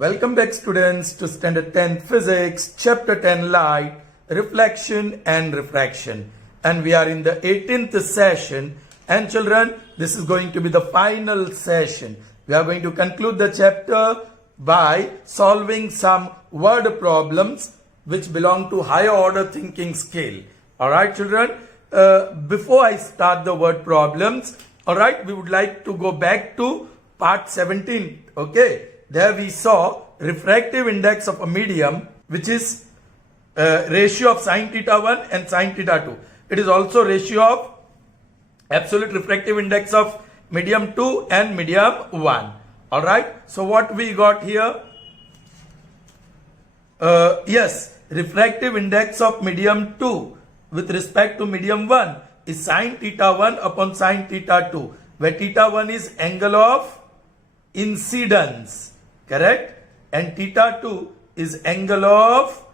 Welcome back students to Standard 10 Physics, Chapter 10 Light, Reflection and Refraction. And we are in the 18th session. And children, this is going to be the final session. We are going to conclude the chapter by solving some word problems which belong to higher order thinking scale. Alright children, before I start the word problems, alright, we would like to go back to part 17. Okay. There we saw refractive index of a medium, which is ratio of sine theta 1 and sine theta 2. It is also ratio of absolute refractive index of medium 2 and medium 1. Alright, so what we got here? Yes, refractive index of medium 2 with respect to medium 1 is sine theta 1 upon sine theta 2, where theta 1 is angle of incidence. Correct? And theta 2 is angle of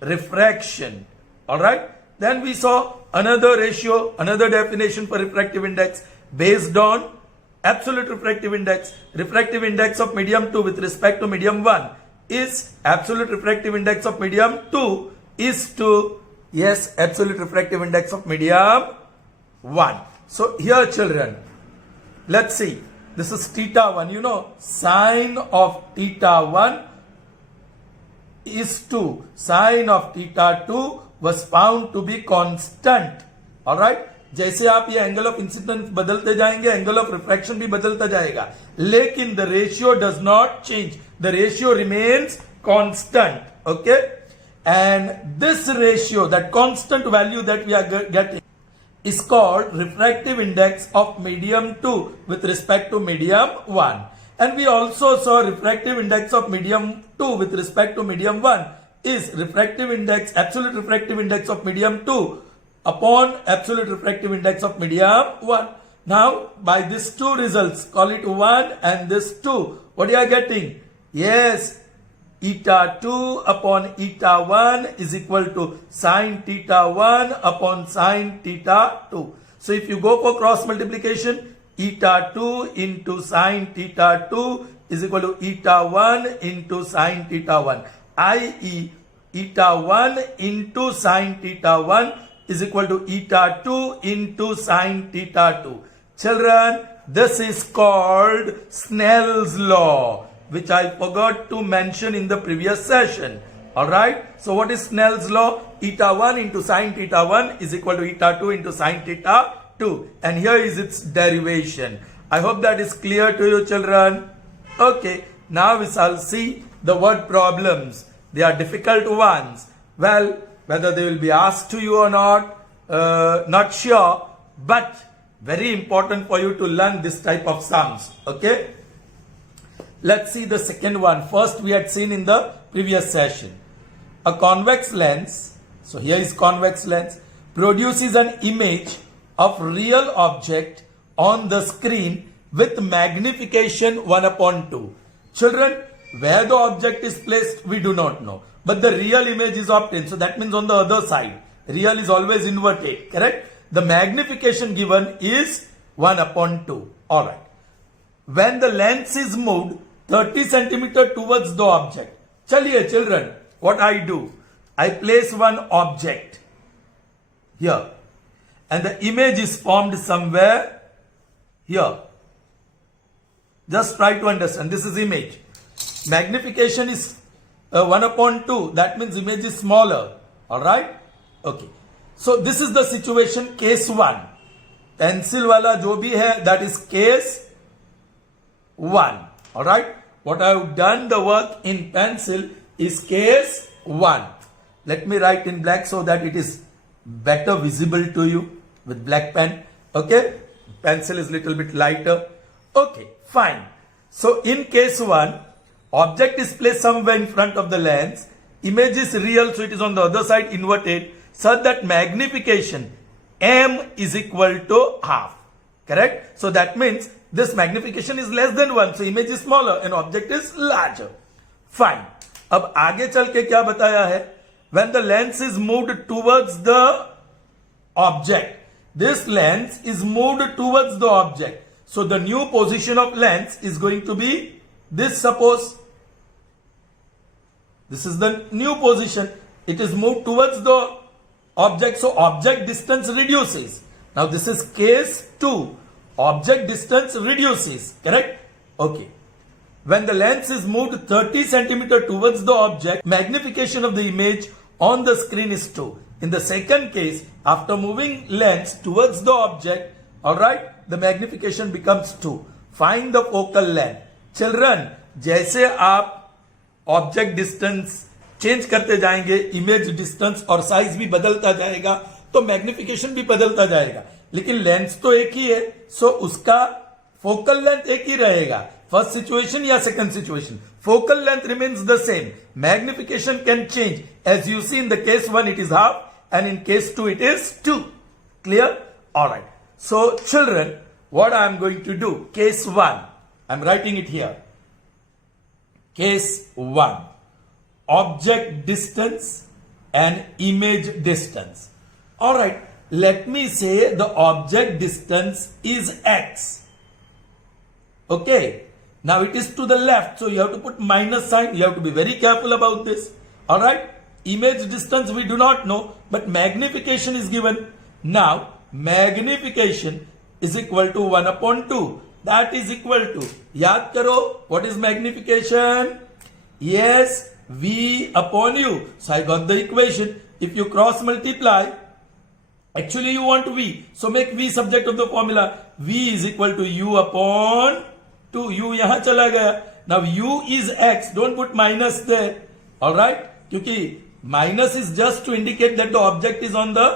refraction. Alright? Then we saw another ratio, another definition for refractive index based on absolute refractive index. Refractive index of medium 2 with respect to medium 1 is absolute refractive index of medium 2 is to, yes, absolute refractive index of medium 1. So here children, let's see. This is theta 1. You know, sine of theta 1 is 2. Sine of theta 2 was found to be constant. Alright? जैसे आप ये angle of incidence बदलते जाएंगे, angle of refraction भी बदलता जाएगा. लेकिन the ratio does not change. The ratio remains constant. Okay? And this ratio, that constant value that we are getting, is called refractive index of medium 2 with respect to medium 1. And we also saw refractive index of medium 2 with respect to medium 1 is refractive index, absolute refractive index of medium 2 upon absolute refractive index of medium 1. Now, by these two results, call it 1 and this 2, what you are getting? Yes, eta 2 upon eta 1 is equal to sine theta 1 upon sine theta 2. So if you go for cross multiplication, eta 2 into sine theta 2 is equal to eta 1 into sine theta 1, i.e. eta 1 into sine theta 1 is equal to eta 2 into sine theta 2. Children, this is called Snell's law, which I forgot to mention in the previous session. Alright? So what is Snell's law? Eta 1 into sine theta 1 is equal to eta 2 into sine theta 2. And here is its derivation. I hope that is clear to you children. Okay, now we shall see the word problems. They are difficult ones. Well, whether they will be asked to you or not sure, but very important for you to learn this type of sums. Okay? Let's see the second one. First we had seen in the previous session. A convex lens, so here is convex lens, produces an image of real object on the screen with magnification 1 upon 2. Children, where the object is placed, we do not know. But the real image is obtained. So that means on the other side. Real is always inverted. Correct? The magnification given is 1 upon 2. Alright. When the lens is moved 30 centimeter towards the object. Chaliye children, what I do? I place one object here. And the image is formed somewhere here. Just try to understand. This is image. Magnification is 1 upon 2. That means image is smaller. Alright? Okay. So this is the situation, case 1. Pencil wala jo bhi hai, that is case 1. Alright? What I have done the work in pencil is case 1. Let me write in black so that it is better visible to you with black pen. Okay? Pencil is little bit lighter. Okay, fine. So in case 1, object is placed somewhere in front of the lens. Image is real, so it is on the other side inverted, such that magnification m is equal to half. Correct? So that means this magnification is less than 1. So image is smaller and object is larger. Fine. अब आगे चल के क्या बताया है? When the lens is moved towards the object. This lens is moved towards the object. So the new position of lens is going to be this, suppose. This is the new position. It is moved towards the object, so object distance reduces. Now this is case 2. Object distance reduces, correct? Okay. When the lens is moved 30 centimeter towards the object, magnification of the image on the screen is 2. In the second case, after moving lens towards the object, alright, the magnification becomes 2. Find the focal length. Children, जैसे आप object distance change करते जाएंगे, image distance और size भी बदलता जाएगा, तो magnification भी बदलता जाएगा, लेकिन लेंस तो एक ही है, सो उसका फोकल लेंथ एक ही रहेगा. फर्स्ट सिचुएशन या second situation, focal length remains the same. Magnification can change. As you see in the case 1 it is half and in case 2 it is 2. Clear? Alright. So children, what I am going to do, case 1, I am writing it here. Case 1, object distance and image distance. Alright, let me say the object distance is x. Okay, now it is to the left, so you have to put minus sign. You have to be very careful about this. Alright, image distance we do not know, but magnification is given. Now, magnification is equal to 1 upon 2. That is equal to, याद करो, what is magnification? Yes, V upon U. So I got the equation. If you cross multiply, actually you want V. So make V subject of the formula. V is equal to U upon 2. U यहाँ चला गया. Now U is X. Don't put minus there. Alright? क्योंकि minus is just to indicate that the object is on the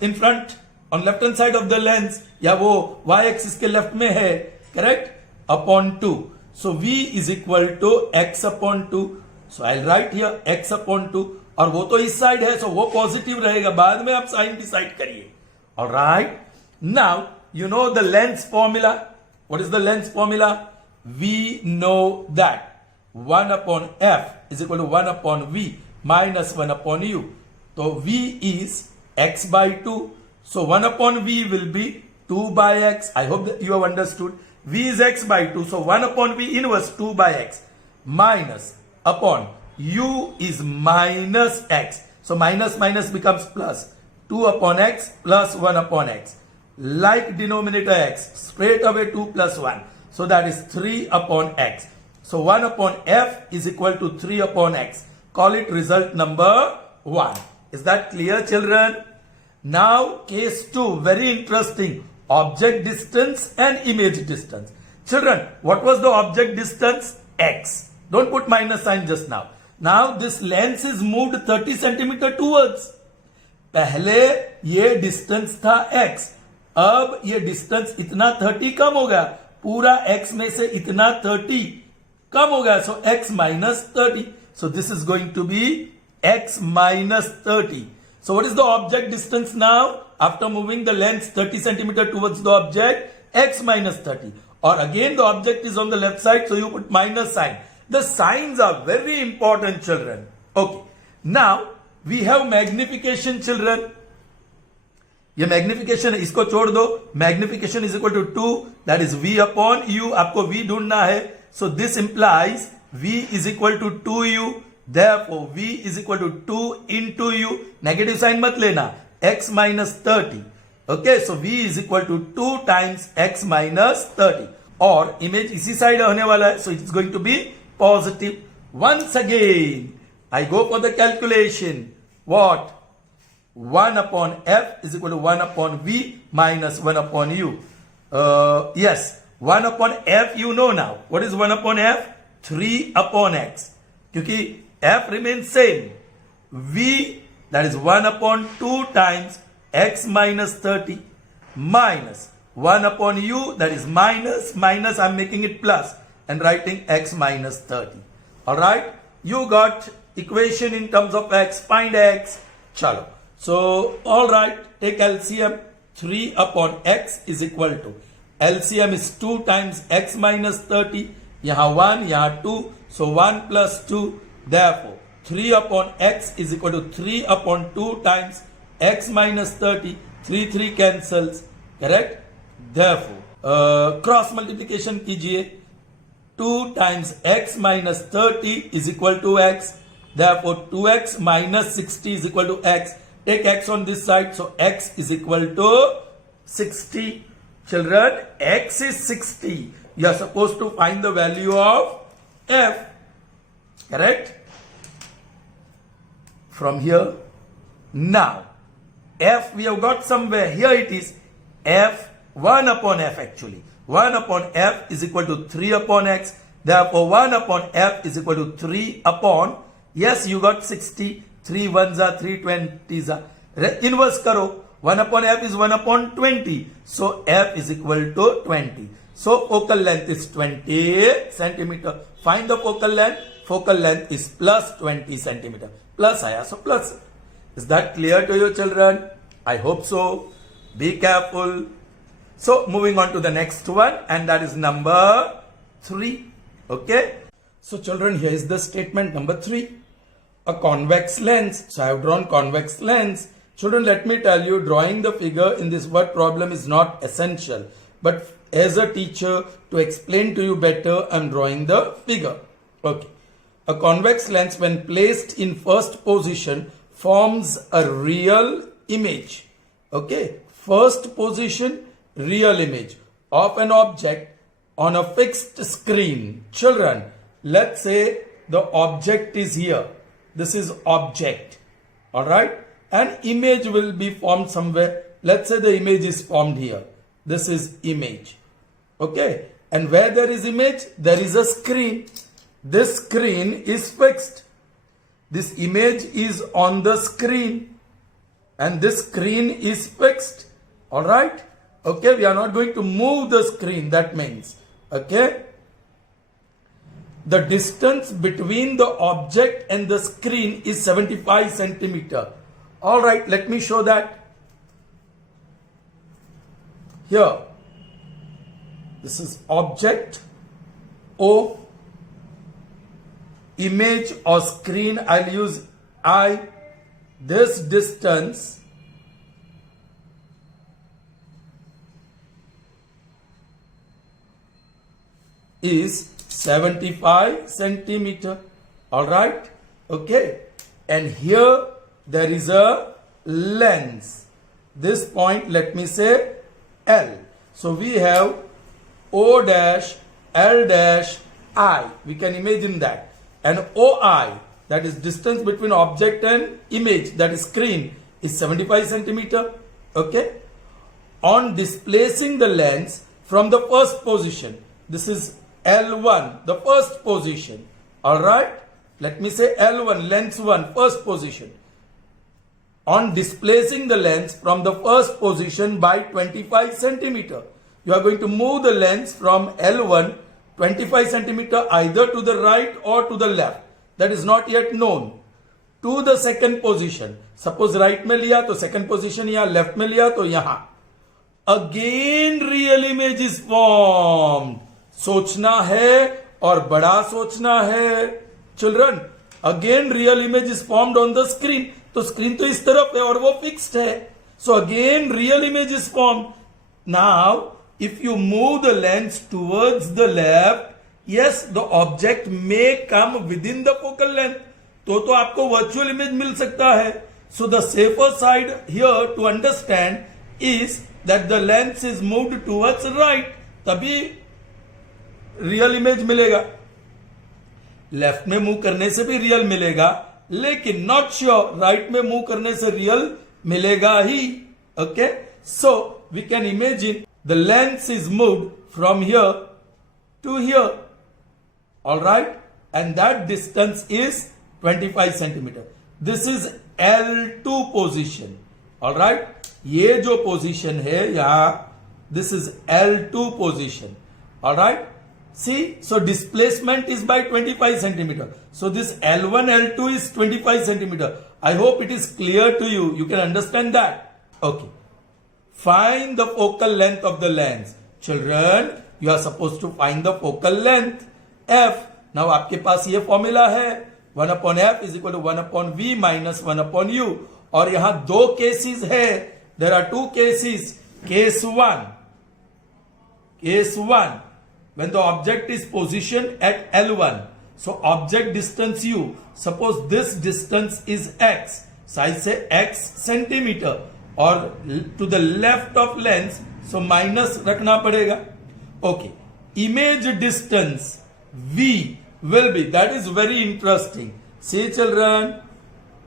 in front, on left hand side of the lens, या वो y axis के left में है, correct? Upon 2. So V is equal to x upon 2. So I'll write here x upon 2. और वो तो इस side है, so वो पॉजिटिव रहेगा. बाद में आप साइन डिसाइड करिए. Alright? Now you know the lens formula. What is the lens formula? We know that 1 upon f is equal to 1 upon v minus 1 upon u. So v is x by 2. So 1 upon v will be 2 by x. I hope that you have understood. V is x by 2. So 1 upon v inverse 2 by x minus upon u is minus x. So minus minus becomes plus. 2 upon x plus 1 upon x. Like denominator x, straight away 2 plus 1. So that is 3 upon x. So 1 upon f is equal to 3 upon x. Call it result number 1. Is that clear, children? Now case 2, very interesting. Object distance and image distance. Children, what was the object distance? X. Don't put minus sign just now. Now this lens is moved 30 centimeter towards. पहले ये distance था x. अब ये distance इतना 30 कम हो गया. पूरा x में से इतना 30 कम हो गया. So x minus 30. So this is going to be x minus 30. So what is the object distance now? After moving the lens 30 centimeter towards the object, x minus 30. Or again the object is on the left side, so you put minus sign. The signs are very important, children. Okay. Now we have magnification, children. ये magnification है, इसको छोड़ दो. Magnification is equal to 2, that is v upon u. आपको v ढूंढना है. So this implies v is equal to 2u. Therefore, v is equal to 2 into u. Negative sign मत लेना. x minus 30. Okay, so v is equal to 2 times x minus 30. और image इसी side होने वाला है, so it's going to be positive. Once again, I go for the calculation. What? 1 upon f is equal to 1 upon v minus 1 upon u. Yes, 1 upon f you know now. What is 1 upon f? 3 upon x. क्योंकि f remains same. V, that is 1 upon 2 times x minus 30 minus 1 upon u, that is minus, I'm making it plus and writing x minus 30. Alright, you got equation in terms of x, find x. Chalo. So, alright, take LCM. 3 upon x is equal to, LCM is 2 times x minus 30. यहाँ 1, यहाँ 2, so 1 plus 2. Therefore, 3 upon x is equal to 3 upon 2 times x minus 30. 3 cancels. Correct? Therefore, cross multiplication कीजिए. 2 times x minus 30 is equal to x. Therefore, 2x minus 60 is equal to x. Take x on this side, so x is equal to 60. Children, x is 60. You are supposed to find the value of f. Correct? From here. Now, f we have got somewhere. Here it is. F 1 upon f actually. 1 upon f is equal to 3 upon x. Therefore, 1 upon f is equal to 3 upon. Yes, you got 60. 3 ones are 3 20s are. Inverse karo. 1 upon f is 1 upon 20. So, f is equal to 20. So, focal length is 20 centimeter. Find the focal length. Focal length is plus 20 centimeter. Plus aaya, so plus. Is that clear to you, children? I hope so. Be careful. So, moving on to the next one, and that is number 3. Okay? So, children, here is the statement number 3. A convex lens. So, I have drawn convex lens. Children, let me tell you, drawing the figure in this word problem is not essential. But as a teacher, to explain to you better, I am drawing the figure. Okay. A convex lens, when placed in first position, forms a real image. Okay. First position, real image of an object on a fixed screen. Children, let's say the object is here. This is object. Alright. An image will be formed somewhere. Let's say the image is formed here. This is image. Okay. And where there is image, there is a screen. This screen is fixed. This image is on the screen. And this screen is fixed. Alright. Okay. We are not going to move the screen. That means. Okay. The distance between the object and the screen is 75 centimeter. Alright, let me show that. Here, this is object O, image or screen, I'll use I. This distance is 75 centimeter. Alright, okay. And here there is a lens. This point, let me say L. So we have O dash, L dash, I. We can imagine that. And OI, that is distance between object and image, that is screen, is 75 centimeter. Okay. On displacing the lens from the first position, this is L1, the first position. Alright. Let me say L1, lens 1, first position. On displacing the lens from the first position by 25 centimeter, you are going to move the lens from L1 25 centimeter either to the right or to the left. That is not yet known. To the second position. Suppose right में लिया तो second position यहाँ, left में लिया तो यहाँ. Again real image is formed. सोचना है और बड़ा सोचना है. Children, again real image is formed on the screen. तो स्क्रीन तो इस तरफ है और वो फिक्स्ड है. So again real image is formed. Now if you move the lens towards the left, yes, the object may come within the focal length. तो आपको virtual image मिल सकता है. So the safer side here to understand is that the lens is moved towards right. तभी real image मिलेगा. Left में move करने से भी रियल मिलेगा, लेकिन नॉट श्योर राइट में मूव करने से रियल मिलेगा ही. Okay, so we can imagine the lens is moved from here to here. Alright, and that distance is 25 centimetre. This is L2 position. Alright, ये जो पोजिशन है यहां, this is L2 position. Alright, see, so displacement is by 25 centimeter. So this L1, L2 is 25 centimeter. I hope it is clear to you. You can understand that. Okay. Find the focal length of the lens. Children, you are supposed to find the focal length. F. Now आपके पास ये formula है. 1 upon F is equal to 1 upon V minus 1 upon U. और यहां दो cases है. There are two cases. Case 1. when the object is positioned at L1. So object distance U. Suppose this distance is X. So I say X centimeter, or to the left of lens. So minus रखना पड़ेगा. Okay. Image distance V will be, that is very interesting. See children,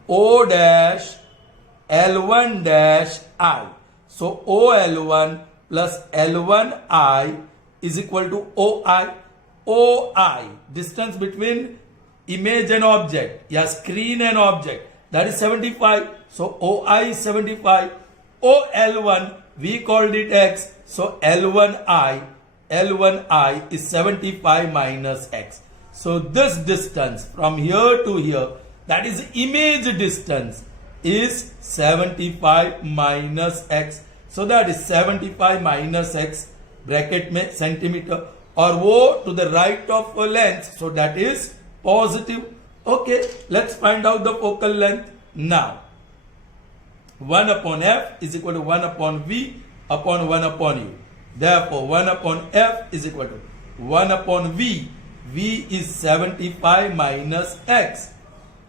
O dash L1 dash I. So OL1 plus L1I is equal to OI. OI, distance between image and object, yeah, screen and object, that is 75. So OI is 75. OL1, we called it X. So L1I is 75 minus X. So this distance from here to here, that is image distance, is 75 minus X. So that is 75 minus X, bracket में centimeter, और वो to the right of a lens, so that is positive. Okay, let's find out the focal length now. 1 upon F is equal to 1 upon V upon 1 upon U. Therefore 1 upon F is equal to 1 upon V. V is 75 minus X,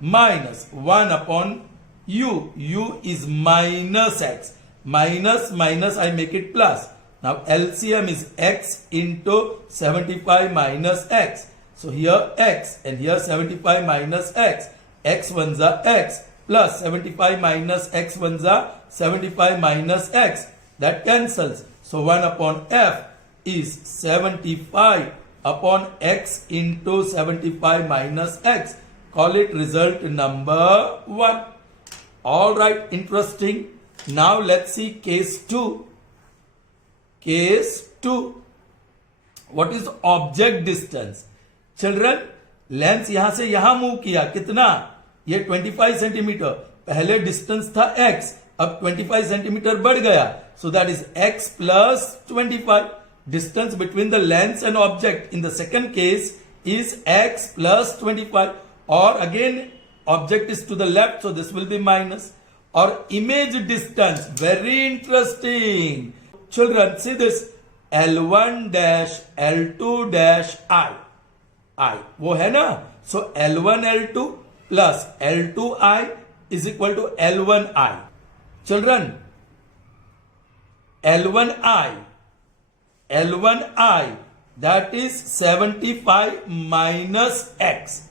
minus 1 upon U. U is minus X. Minus minus I make it plus. Now LCM is X into 75 minus X. So here X and here 75 minus X. X ones are X plus 75 minus X ones are 75 minus X. That cancels. So 1 upon F is 75 upon X into 75 minus X. Call it result number 1. Alright, interesting. Now let's see case 2. Case 2. What is object distance? Children, lens यहां से यहां move किया, कितना? ये 25 centimetre. पहले distance था x, अब 25 centimetre बढ़ गया. So that is x plus 25. Distance between the lens and object in the second case is x plus 25. Or again, object is to the left, so this will be minus. Or image distance, very interesting. Children, see this, L1 dash L2 dash I. वो है ना? So L1 L2 plus L2 I is equal to L1 I. Children, L1 I, that is 75 minus X.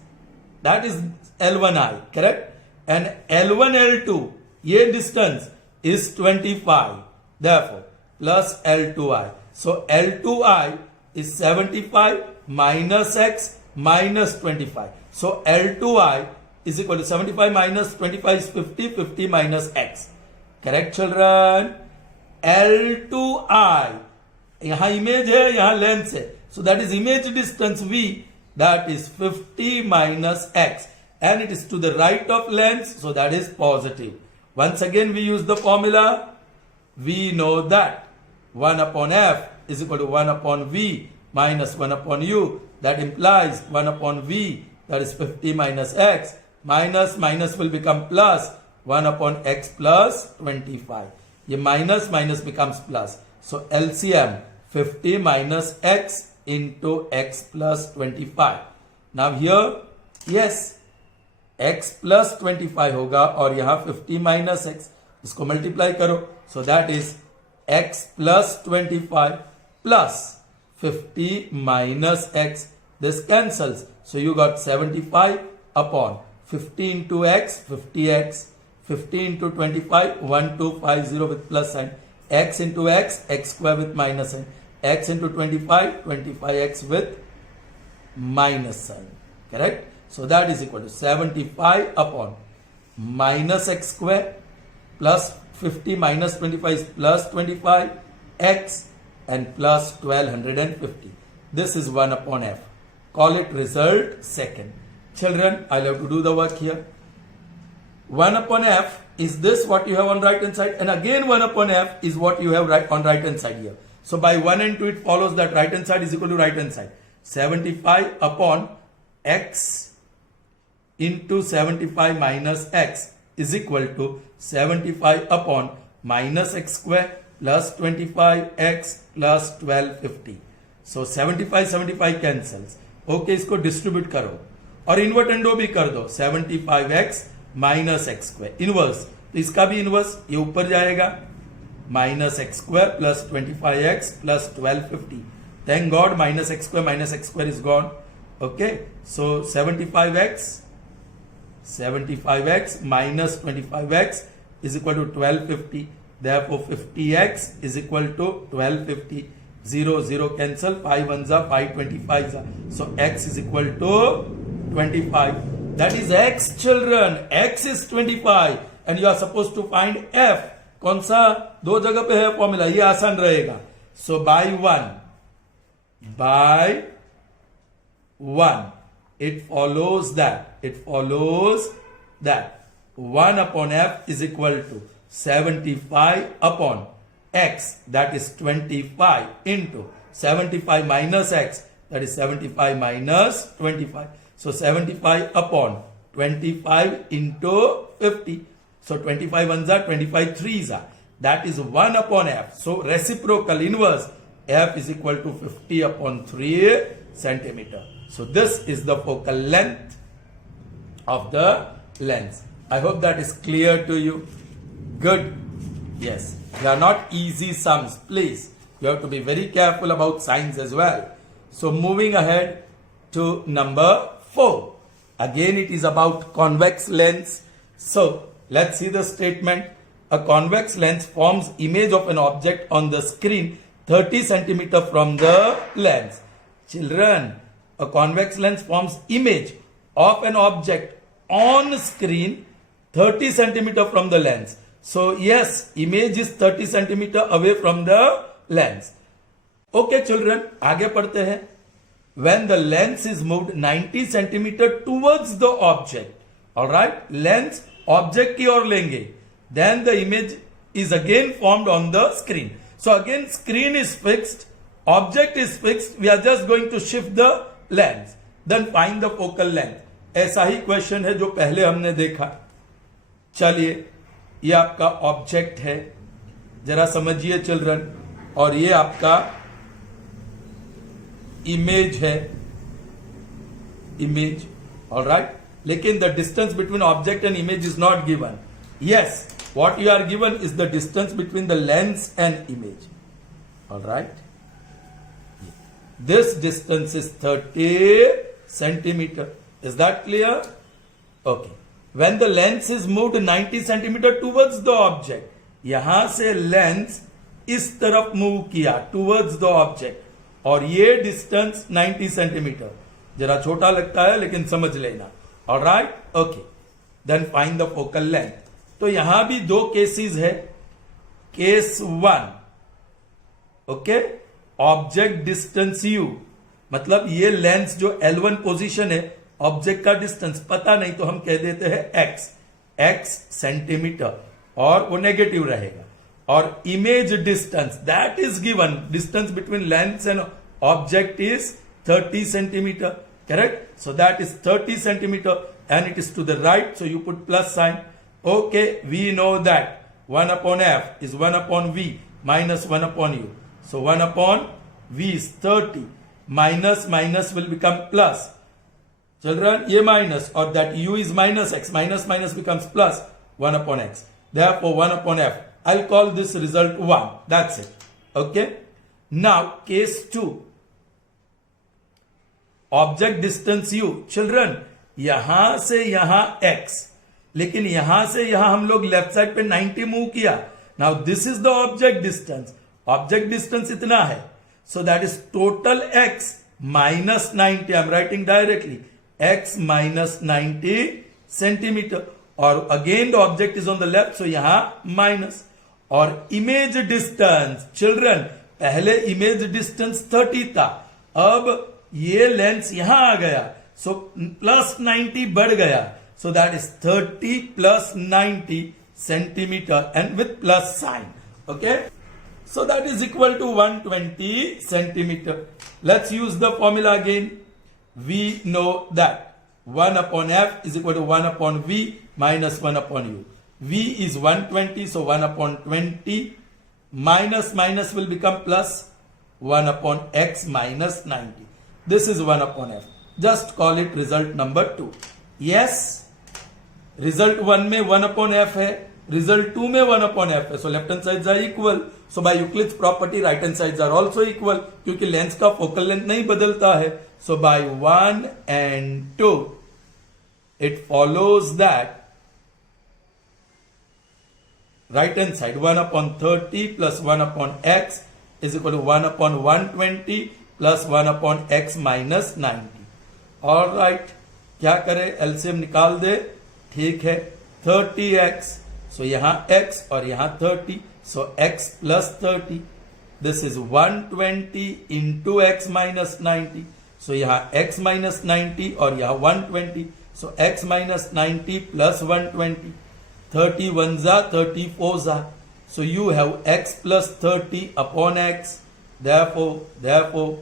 That is L1 I, correct? And L1 L2, ये distance is 25. Therefore, plus L2I. So L2I is 75 minus X minus 25. So L2I is equal to 75 minus 25 is 50, 50 minus X. Correct children? L2I. यहाँ image है, यहाँ lens है. So that is image distance V. That is 50 minus X. And it is to the right of lens. So that is positive. Once again we use the formula. We know that 1 upon F is equal to 1 upon V minus 1 upon U. That implies 1 upon V, that is 50 minus X. Minus minus will become plus 1 upon X plus 25. ये minus minus becomes plus. So LCM 50 minus X into X plus 25. Now here, yes, X plus 25 होगा और यहाँ 50 minus X. इसको multiply करो. So that is X plus 25 plus 50 minus X. This cancels. So you got 75 upon 50 into X, 50X. 50 into 25, 1250 with plus sign. X into X, X square with minus sign. X into 25, 25X with minus sign. Correct? So that is equal to 75 upon minus X square plus 50 minus 25 is plus 25 X and plus 1250. This is 1 upon F. Call it result second. Children, I'll have to do the work here. 1 upon F is this what you have on right hand side, and again 1 upon F is what you have on right hand side here. So by 1 and 2 it follows that right hand side is equal to right hand side. 75 upon X into 75 minus X is equal to 75 upon minus X square plus 25X plus 1250. So 75 cancels. Okay, इसको distribute करो और invertendo भी कर दो. 75x minus x square inverse, तो इसका भी inverse ये ऊपर जाएगा. Minus x square plus 25x plus 1250. Thank God minus x square is gone. Okay, so 75x minus 25x is equal to 1250. Therefore 50x is equal to 1250. 0 cancel, 5 ones are 5 25s are. So x is equal to 25. That is x, children. X is 25 and you are supposed to find f. कौन सा? दो जगह पे है formula, ये आसान रहेगा. So by 1 it follows that 1 upon f is equal to 75 upon x, that is 25, into 75 minus x, that is 75 minus 25. So 75 upon 25 into 50. So 25 ones are 25 threes are. That is 1 upon f. So reciprocal inverse f is equal to 50 upon 3 centimeter. So this is the focal length of the lens. I hope that is clear to you. Good. Yes, they are not easy sums. Please, you have to be very careful about signs as well. So moving ahead to number 4. Again, it is about convex lens. So let's see the statement. A convex lens forms image of an object on the screen 30 centimeter from the lens. Children, a convex lens forms image of an object on screen 30 centimeter from the lens. So yes, image is 30 centimeter away from the lens. Okay children, आगे पढ़ते हैं. When the lens is moved 90 centimeter towards the object, alright, lens object की ओर लेंगे, then the image is again formed on the screen. So again screen is fixed, object is fixed, we are just going to shift the lens, then find the focal length. ऐसा ही question है जो पहले हमने देखा. चलिए, ये आपका object है, जरा समझिए चिल्ड्रन, और ये आपका इमेज है, इमेज, ऑलराइट. लेकिन the distance between object and image is not given. Yes, what you are given is the distance between the lens and image. Alright, this distance is 30 centimeter. Is that clear? Okay. When the lens is moved 90 centimeter towards the object, यहां से lens इस तरफ move किया towards the object, और ये distance 90 centimetre. जरा छोटा लगता है लेकिन समझ लेना. Alright? Okay. Then find the focal length. तो यहां भी दो केसेस है. Case 1, okay, object distance u, मतलब ये लेंस जो L1 पोजीशन है, ऑब्जेक्ट का डिस्टेंस पता नहीं तो हम कह देते हैं x सेंटीमीटर, और वो नेगेटिव रहेगा. और image distance that is given, distance between lens and object is 30 centimetre. Correct? So that is 30 centimetre and it is to the right, so you put plus sign. Okay, we know that 1 upon f is 1 upon v minus 1 upon u. So 1 upon v is 30. Minus minus will become plus. Children, ये minus, or that u is minus x. Minus minus becomes plus 1 upon x. Therefore 1 upon f. I'll call this result 1. That's it. Okay. Now case 2. Object distance u. Children, यहां से यहां x. लेकिन यहां से यहां हम लोग लेफ्ट साइड पे 90 मूव किया. Now this is the object distance. Object distance इतना है. So that is total x minus 90. I am writing directly x minus 90 centimetre. और again the object is on the left, so यहां minus. और image distance, children, पहले image distance 30 था, अब ये lens यहां आ गया, सो प्लस 90 बढ़ गया. So that is 30 plus 90 centimeter and with plus sign. Okay. So that is equal to 120 centimeter. Let's use the formula again. We know that 1 upon f is equal to 1 upon v minus 1 upon u. V is 120, so 1 upon 20 minus minus will become plus. 1 upon x minus 90. This is 1 upon f. Just call it result number 2. Yes, result 1 में 1 upon f है, result 2 में 1 upon f है. So left hand sides are equal. So by Euclid's property, right hand sides are also equal. क्योंकि lens का focal length नहीं बदलता है. So by 1 and 2, it follows that right hand side 1 upon 30 plus 1 upon x is equal to 1 upon 120 plus 1 upon x minus 90. All right, क्या करें, LCM निकाल दे. ठीक है, 30x, so यहाँ x और यहाँ 30, so x plus 30, this is 120 into x minus 90, so यहाँ x minus 90 और यहाँ 120, so x minus 90 plus 120, 30 1 30 4 so you have x plus 30 upon x, therefore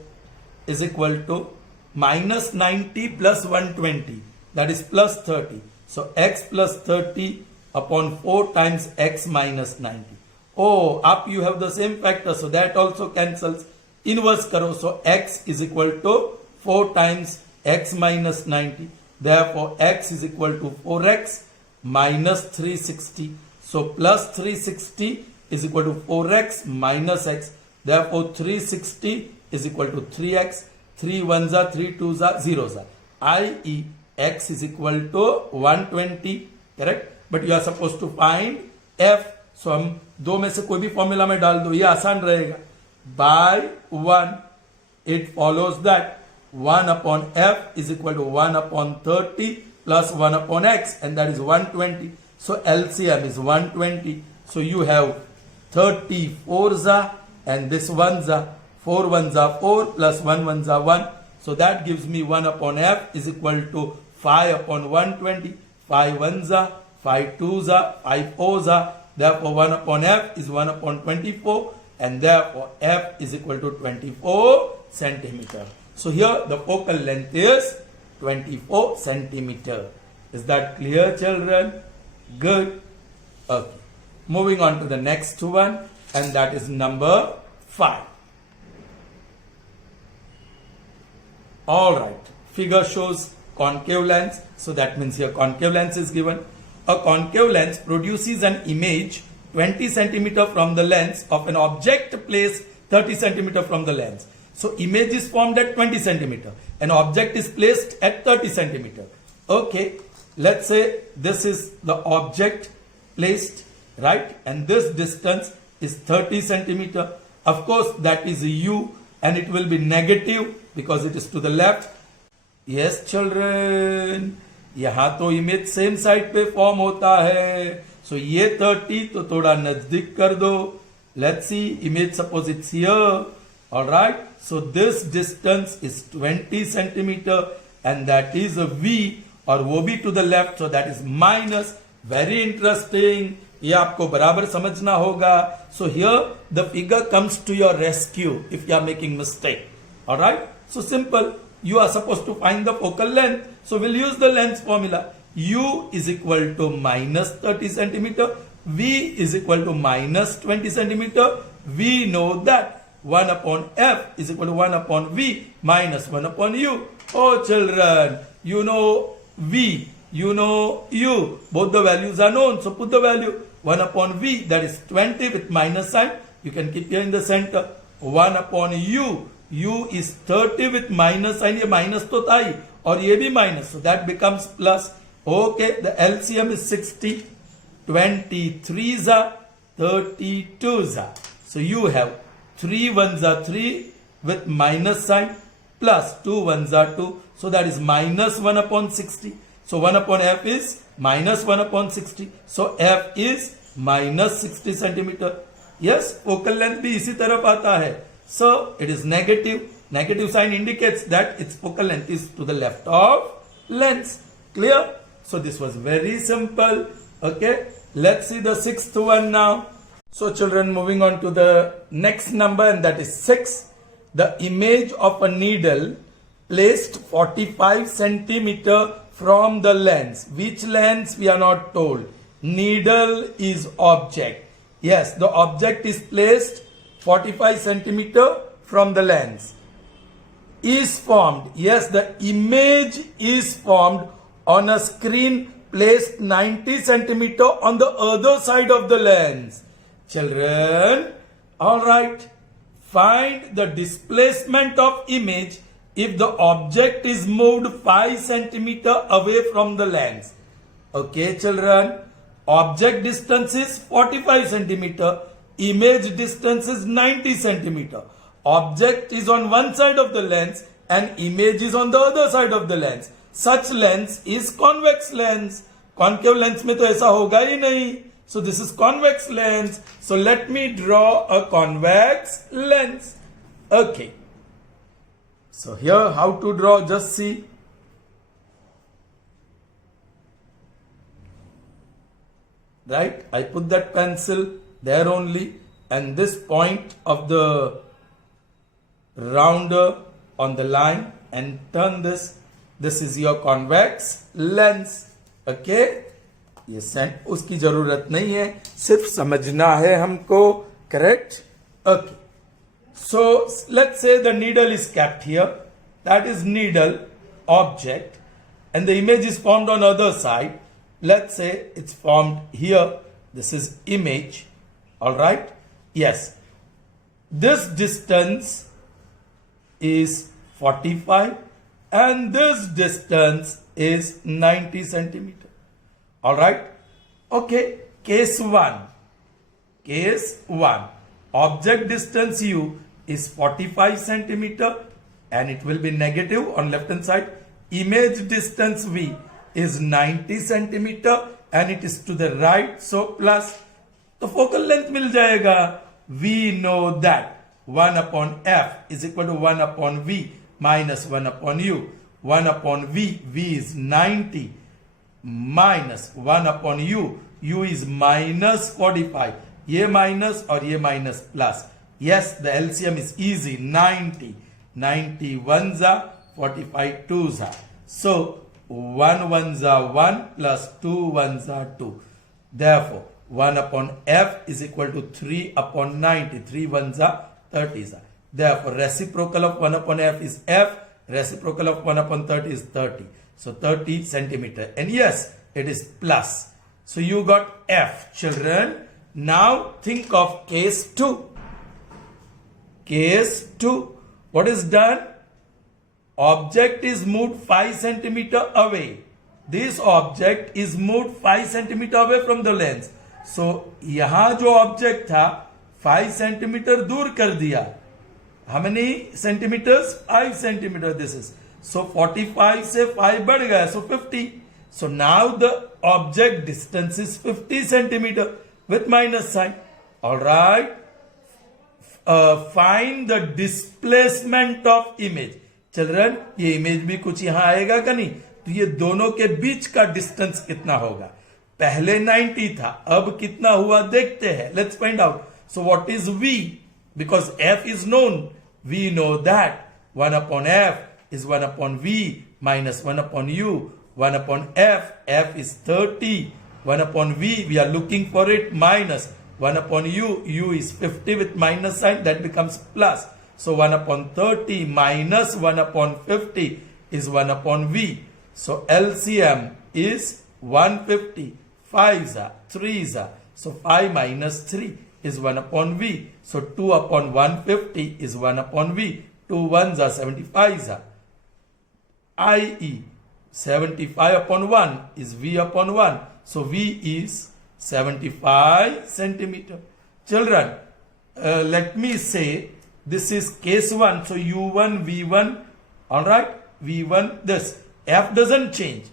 is equal to minus 90 plus 120, that is plus 30, so x plus 30 upon 4 times x minus 90. Oh, up you have the same factor, so that also cancels. Inverse karo, so x is equal to 4 times x minus 90, therefore x is equal to 4x minus 360, so plus 360 is equal to 4x minus x, therefore 360 is equal to 3x, 3 1 3 2 0 i.e. x is equal to 120, correct. But you are supposed to find f, so हम दो में से कोई भी formula में डाल दो, ये आसान रहेगा. By 1, it follows that 1 upon f is equal to 1 upon 30 plus 1 upon x, and that is 120. So LCM is 120. So you have 34 and this 1 4 1 4 plus 1 1 1. So that gives me 1 upon f is equal to 5 upon 120. 5 1 5 2 5 4. Therefore 1 upon f is 1 upon 24, and therefore f is equal to 24 centimeter. So here the focal length is 24 centimeter. Is that clear, children? Good. Okay. Moving on to the next one, and that is number 5. All right. Figure shows concave lens. So that means here concave lens is given. A concave lens produces an image 20 centimeter from the lens of an object placed 30 centimeter from the lens. So image is formed at 20 centimeter. An object is placed at 30 centimeter. Okay, let's say this is the object placed, right? And this distance is 30 centimeter. Of course, that is u, and it will be negative because it is to the left. Yes, children. यहाँ तो image same side पे form होता है. सो ये 30 तो थोड़ा नजदीक कर दो. Let's see, image suppose it's here. Alright, so this distance is 20 centimetre and that is a v, और वो भी to the left, so that is minus. Very interesting, ये आपको बराबर समझना होगा. So here the figure comes to your rescue if you are making mistake. Alright, so simple. You are supposed to find the focal length. So we'll use the length formula. U is equal to minus 30 centimeter. V is equal to minus 20 centimeter. We know that 1 upon F is equal to 1 upon V minus 1 upon U. Oh children, you know V, you know U. Both the values are known. So put the value 1 upon V, that is 20 with minus sign. You can keep here in the center. 1 upon U. U is 30 with minus sign. ये minus तो था ही, और ये भी minus, so that becomes plus. Okay, the LCM is 60. 23 32. So you have 3 1 3 with minus sign plus 2 1 2. So that is minus 1 upon 60. So 1 upon F is minus 1 upon 60. So F is minus 60 centimeter. Yes, focal length भी इसी तरफ आता है. So it is negative. Negative sign indicates that its focal length is to the left of lens. Clear? So this was very simple. Okay. Let's see the sixth one now. So children, moving on to the next number, and that is 6. The image of a needle placed 45 centimeter from the lens. Which lens we are not told. Needle is object. Yes, the object is placed 45 centimeter from the lens is formed. Yes, the image is formed on a screen placed 90 centimeter on the other side of the lens. Children, all right. Find the displacement of image if the object is moved 5 centimeter away from the lens. Okay, children. Object distance is 45 centimeter. Image distance is 90 centimeter. Object is on one side of the lens and image is on the other side of the lens. Such lens is convex lens. Concave lens में तो ऐसा होगा ही नहीं. So this is convex lens. So let me draw a convex lens. Okay. So here how to draw, just see. Right? I put that pencil there only and this point of the rounder on the line and turn this. This is your convex lens. Okay? ये Saint उसकी जरूरत नहीं है, सिर्फ समझना है हमको. Correct? Okay. So let's say the needle is kept here. That is needle object and the image is formed on other side. Let's say it's formed here. This is image. All right? Yes. This distance is 45 and this distance is 90 centimeter. All right? Okay. Case 1. Case 1. Object distance U is 45 centimeter and it will be negative on left hand side. Image distance V is 90 centimeter and it is to the right, so plus. तो focal length मिल जाएगा. We know that 1 upon F is equal to 1 upon V minus 1 upon U. 1 upon V, V is 90 minus 1 upon U. U is minus 45. ये minus और ये minus plus. Yes, the LCM is easy. 90. 90 ones are 45 twos are. So 1 ones are 1 plus 2 ones are 2. Therefore, 1 upon F is equal to 3 upon 90. 3 ones are 30s are. Therefore, reciprocal of 1 upon F is F. Reciprocal of 1 upon 30 is 30. So 30 centimeter. And yes, it is plus. So you got F, children. Now think of case 2. Case 2. What is done? Object is moved 5 centimeter away. This object is moved 5 centimeter away from the lens. So यहाँ जो object था 5 centimeter दूर कर दिया. How many centimeters? 5 centimeter this is. So 45 से 5 बढ़ गया. So 50. So now the object distance is 50 centimeter with minus sign. Alright. Find the displacement of image. Children, ये image भी कुछ यहाँ आएगा का नहीं? तो ये दोनों के बीच का distance कितना होगा? पहले 90 था, अब कितना हुआ देखते हैं. Let's find out. So what is V? Because F is known. We know that 1 upon F is 1 upon V minus 1 upon U. 1 upon F, F is 30. 1 upon V, we are looking for it, minus 1 upon U. U is 50 with minus sign, that becomes plus. So 1 upon 30 minus 1 upon 50 is 1 upon V. So LCM is 150. 5s are, 3s are. So 5 minus 3 is 1 upon V. So 2 upon 150 is 1 upon V. 2 1s are 75s are. I.e. 75 upon 1 is V upon 1. So V is 75 centimeter. Children, let me say this is case 1. So U1, V1, alright, V1, this. F doesn't change.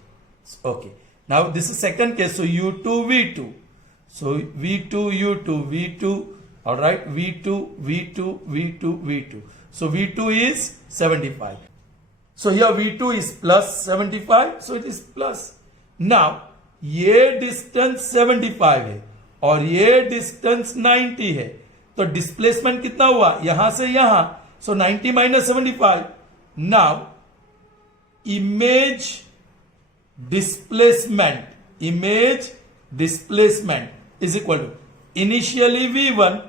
Okay. Now this is second case. So U2, V2. So V2, U2, V2, alright, V2, V2, V2, V2. So V2 is 75. So here V2 is plus 75. So it is plus. Now, ये distance 75 है और ये distance 90 है. तो displacement कितना हुआ? यहां से यहां. So 90 minus 75. Now, image displacement is equal to initially V1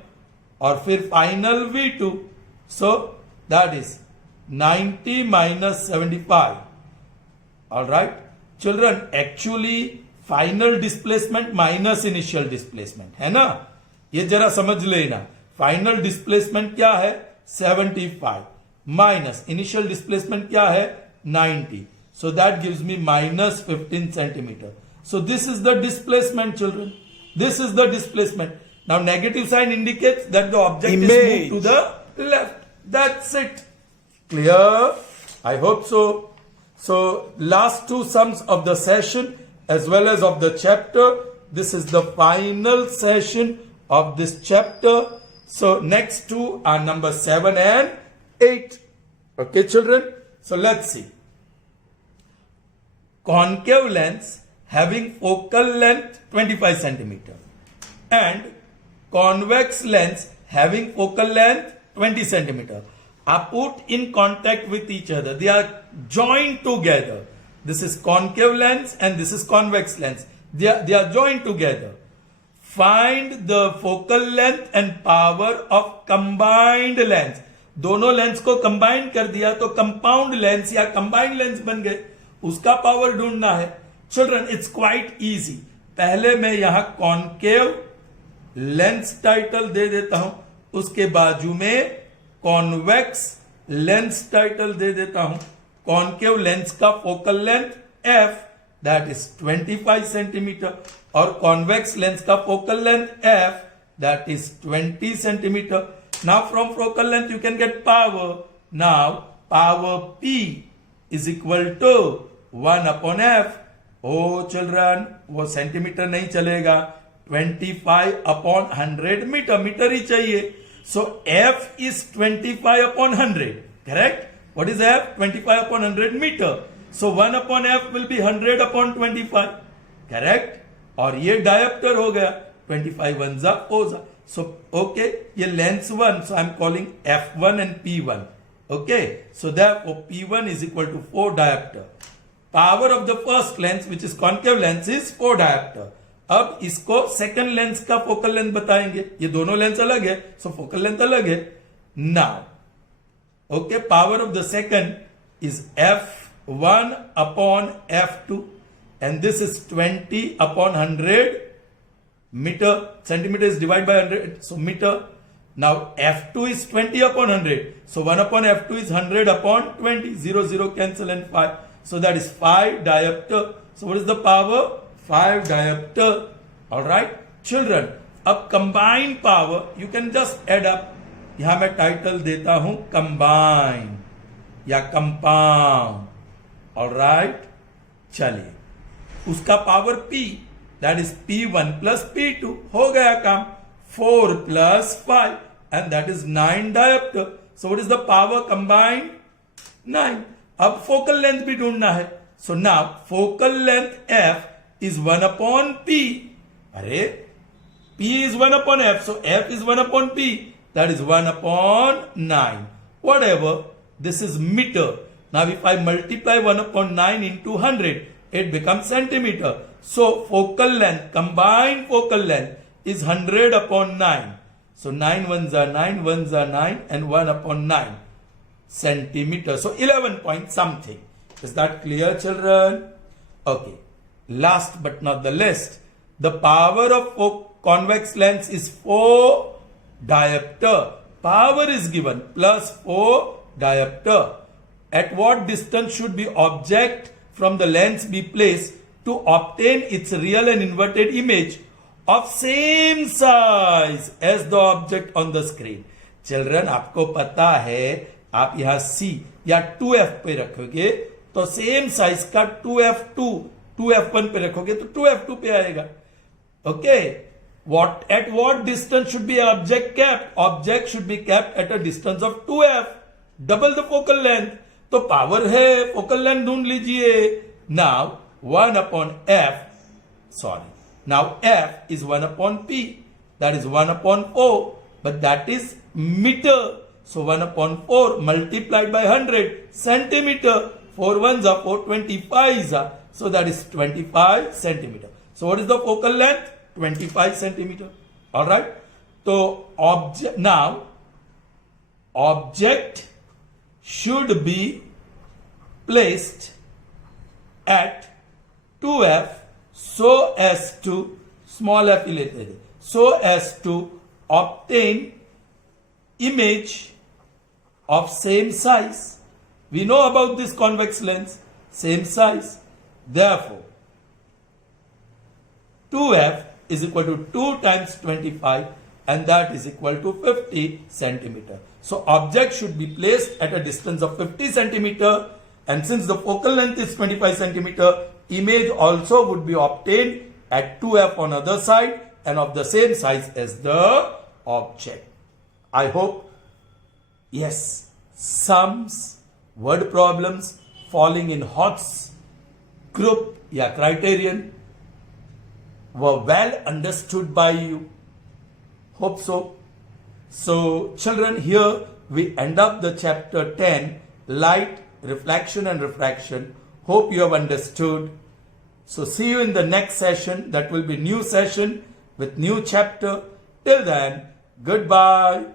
और फिर final V2. So that is 90 minus 75. All right, children, actually final displacement minus initial displacement है ना, ये जरा समझ लेना. फाइनल डिस्प्लेसमेंट क्या है 75 माइनस इनिशियल डिस्प्लेसमेंट क्या है 90. So that gives me minus 15 centimeter. So this is the displacement, children. This is the displacement. Now negative sign indicates that the object is moved to the left. That's it. Clear? I hope so. So last two sums of the session as well as of the chapter. This is the final session of this chapter. So next two are number 7 and 8. Okay, children? So let's see. Concave lens having focal length 25 centimeter and convex lens having focal length 20 centimeter are put in contact with each other. They are joined together. This is concave lens and this is convex lens. They are joined together. Find the focal length and power of combined lens. दोनों lens को combine कर दिया तो compound lens या combined lens बन गए, उसका power ढूंढना है. Children, it's quite easy. पहले मैं यहां कॉनकेव लेंस टाइटल दे देता हूं, उसके बाजू में कॉन्वेक्स लेंस टाइटल दे देता हूं. कॉनकेव लेंस का focal length f, that is 25 centimetre, और कॉन्वेक्स लेंस का focal length f, that is 20 centimetre. Now from focal length you can get power. Now power P is equal to 1 upon f. Oh children, वो centimetre नहीं चलेगा, 25 upon 100 metre, metre ही चाहिए. So f is 25 upon 100, correct? What is f? 25 upon 100 meter. So 1 upon f will be 100 upon 25, correct? और ये dioptre हो गया, 25 1 जा ओ जा. So okay, ये lens 1, so I am calling f1 and p1. Okay, so therefore p1 is equal to 4 diopter. Power of the first lens, which is concave lens, is 4 diopter. अब इसको second lens का focal length बताएंगे. ये दोनों lens अलग है, so focal length अलग है. Now, okay, power of the second is f1 upon f2, and this is 20 upon 100 meter. Centimeter is divided by 100, so meter. Now f2 is 20 upon 100, so 1 upon f2 is 100 upon 20. 0 0 cancel and 5, so that is 5 diopter. So what is the power? 5 diopter. All right, children, अब combined power you can just add up. यहां मैं title देता हूं combine या compound. All right, चलिए, उसका power p, that is p1 plus p2, हो गया काम. 4 plus 5, and that is 9 diopter. So what is the power combined? 9. अब focal length भी ढूंढना है. So now focal length f is 1 upon p. अरे p is 1 upon f, so f is 1 upon p, that is 1 upon 9. Whatever, this is meter. Now if I multiply 1 upon 9 into 100, it becomes centimeter. So focal length, combined focal length is 100 upon 9. So 9 ones are 9, ones are 9, and 1 upon 9 centimeter. So 11 point something. Is that clear, children? Okay. Last but not the least, the power of convex lens is 4 diopter. Power is given plus 4 diopter. At what distance should the object from the lens be placed to obtain its real and inverted image of same size as the object on the screen? Children, आपको पता है, आप यहां C या 2f पे रखोगे तो same size का 2f2 2f1 पे रखोगे तो 2f2 पे आएगा. Okay, at what distance should be object kept? Object should be kept at a distance of 2f, double the focal length. तो पावर है, फोकल लेंथ ढूंढ लीजिए. Now 1 upon f, sorry, now f is 1 upon p, that is 1 upon 4, but that is meter. So 1 upon 4 multiplied by 100, centimeter. 4 ones are 4, 25 are, so that is 25 centimeter. So what is the focal length? 25 centimeter. All right. So object should be placed at 2f so as to small f लेते हैं, so as to obtain image of same size. We know about this convex lens, same size. Therefore, 2f is equal to 2 times 25 and that is equal to 50 centimeter. So object should be placed at a distance of 50 centimeter, and since the focal length is 25 centimeter, image also would be obtained at 2f on other side and of the same size as the object. I hope, yes, sums, word problems falling in Hodge's group, criterion were well understood by you. Hope so. So, children, here we end up the chapter 10, light, reflection and refraction. Hope you have understood. So, see you in the next session. That will be new session with new chapter. Till then, goodbye.